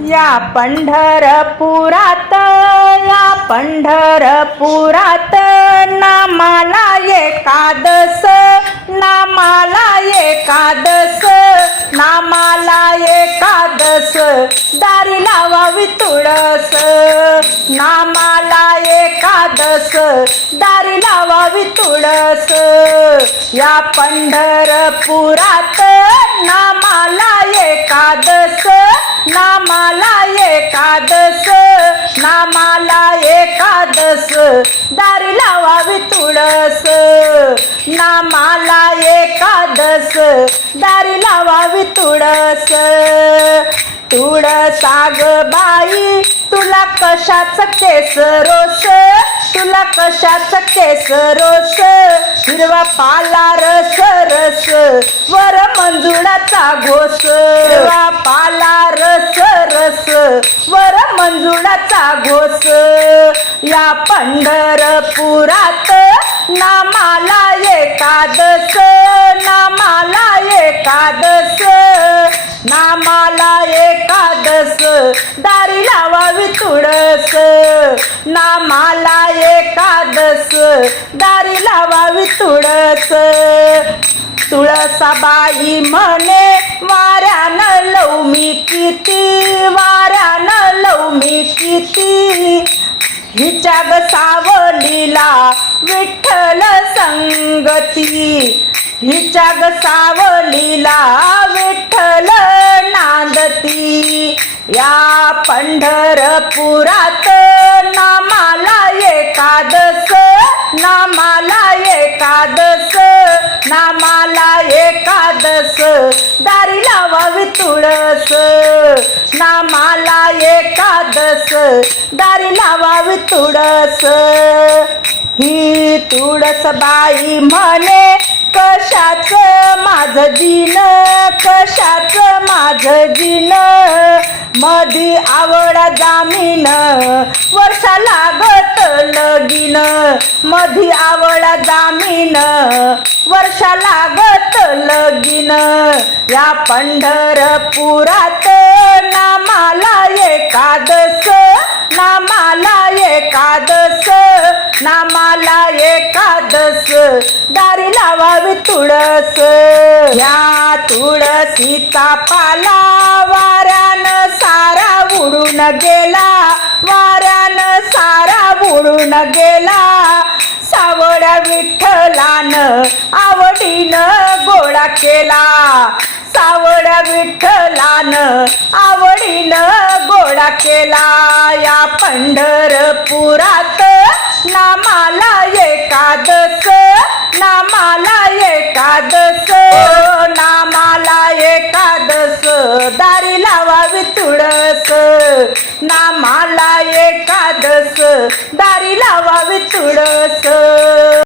या पंढरपुरात या पंढरपुरात नामाला एकादस नामाला एकादस नामाला एकादस. दारी लावावी तुळस नामाला एकादस. दारी लावावी तुळस. या पंढरपुरात नामाला एकादस नामाला एकादस नामाला एकादस. दारी लावावी तुळस नामाला एकादस. दारी लावावी तुळस. तुळसा साग बाई तुला कशाच केस रोस? तुला कशाच केस रोस? हिरवा पाला रस रस वर मंजुळाचा घोस. हिरवा पाला रस रस वर मंजुळाचा घोस. या पंढरपुरात नामाला एकादस नामाला एकादस. नामाला एकादस दारी लावावी तुळस. नामाला एकादस दारी लावावी तुळस. तुळसाबाई म्हणे वाऱ्यानं लव मी किती वाऱ्यानं लव मी किती. हिच्या ग सावलीला विठ्ठल संगती. हिच्या ग पंढरपुरात नामाला एकादस नामाला एकादस नामाला एकादस. दारी लावावी तुळस नामाला एकादस. दारी लावावी तुळस. ही तुळस बाई म्हणे कशाच माझ दिन कशाच माझ दिन मधी आवडा जामीन वर्षा लागत लगीन. मधी आवडा जामीन वर्षा लागत लगीन. या पंढरपुरात नामाला एकादस नामाला एकादस नामाला एकादस. दारी लावावी तुळस. या तुळसीचा पाला वारा गेला. सावड्या विठ्ठलान आवडीनं गोळा केला. सावड्या विठ्ठलान आवडीनं गोळा केला. या पंढरपुरात नामाला एकादस नामाला एकादस नामाला एकादस. दारी लावावी तुळस नामाला एकादस दारी लावावी तुळस.